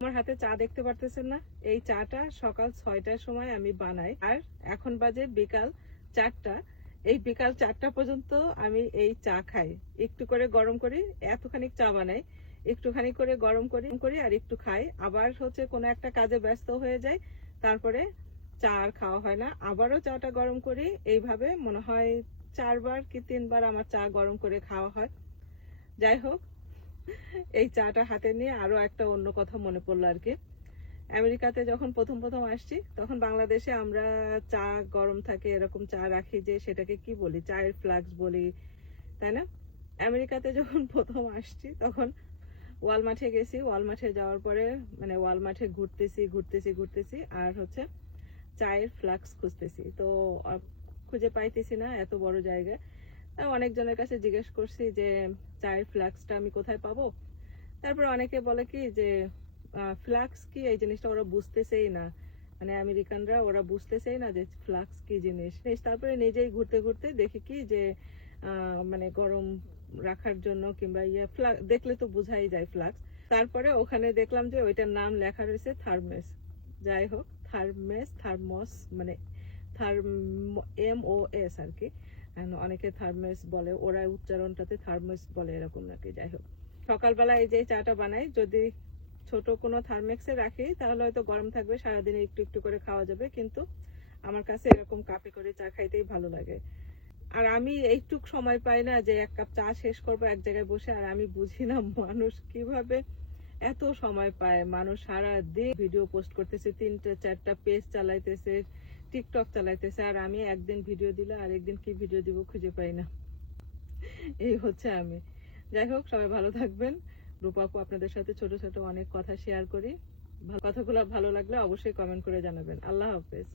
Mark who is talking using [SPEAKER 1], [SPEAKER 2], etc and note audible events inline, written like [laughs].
[SPEAKER 1] আমার হাতে চা দেখতে পারতেছেন না। এই চাটা সকাল ছয়টার সময় আমি বানাই। আর এখন বাজে বিকাল চারটা। এই বিকাল চারটা পর্যন্ত আমি এই চা খাই। একটু করে গরম করি এতখানি চা বানাই। একটুখানি করে গরম করি করি আর একটু খাই। আবার হচ্ছে কোনো একটা কাজে ব্যস্ত হয়ে যায় তারপরে চা আর খাওয়া হয় না। আবারও চাটা গরম করি। এইভাবে মনে হয় চারবার কি তিনবার আমার চা গরম করে খাওয়া হয়। যাই হোক এই চাটা হাতে নিয়ে আরও একটা অন্য কথা মনে পড়ল আর কি। আমেরিকাতে যখন প্রথম প্রথম আসছি, তখন বাংলাদেশে আমরা চা গরম থাকে, এরকম চা রাখি যে সেটাকে কি বলি, চায়ের ফ্লাক্স বলি, তাই না? আমেরিকাতে যখন [laughs] প্রথম আসছি, তখন ওয়ালমাঠে গেছি। ওয়ালমাঠে যাওয়ার পরে মানে ওয়ালমাঠে ঘুরতেছি ঘুরতেছি ঘুরতেছি, আর হচ্ছে চায়ের ফ্লাক্স খুঁজতেছি। তো খুঁজে পাইতেছি না এত বড় জায়গায়। অনেকজনের কাছে জিজ্ঞেস করছি যে, চায়ের ফ্লাক্সটা আমি কোথায় পাবো? তারপর অনেকে বলে কি যে ফ্লাক্স কি? এই জিনিসটা ওরা বুঝতেছেই না। মানে আমেরিকানরা ওরা বুঝতেছেই না যে ফ্লাক্স কি জিনিস। তারপরে নিজেই ঘুরতে ঘুরতে দেখি কি যে মানে গরম রাখার জন্য কিংবা ইয়ে ফ্লাক্স দেখলে তো বোঝাই যায় ফ্লাক্স। তারপরে ওখানে দেখলাম যে ওইটার নাম লেখা রয়েছে থার্মেস। যাই হোক, থার্মেস, থার্মস মানে এম ও এস আর কি। অনেকে থার্মেস বলে, ওরা উচ্চারণটাতে থার্মেস বলে এরকম নাকি, যাই হোক। সকালবেলা এই যে চাটা বানাই, যদি ছোট কোনো থার্মেক্সে রাখি, তাহলে হয়তো গরম থাকবে, সারাদিনে একটু একটু করে খাওয়া যাবে, কিন্তু আমার কাছে এরকম কাপে করে চা খাইতেই ভালো লাগে। আর আমি এইটুক সময় পাই না যে এক কাপ চা শেষ করব এক জায়গায় বসে, আর আমি বুঝি না মানুষ কীভাবে এত সময় পায়। মানুষ সারা দিন ভিডিও পোস্ট করতেছে, তিনটা, চারটা পেজ চালাইতেছে, টিকটক চালাইতেছে, আর আমি একদিন ভিডিও দিলে আর একদিন কি ভিডিও দিব খুঁজে পাই না। এই হচ্ছে আমি। যাই হোক সবাই ভালো থাকবেন। রূপাকু আপনাদের সাথে ছোট ছোট অনেক কথা শেয়ার করি। কথাগুলো ভালো লাগলে অবশ্যই কমেন্ট করে জানাবেন। আল্লাহ হাফেজ।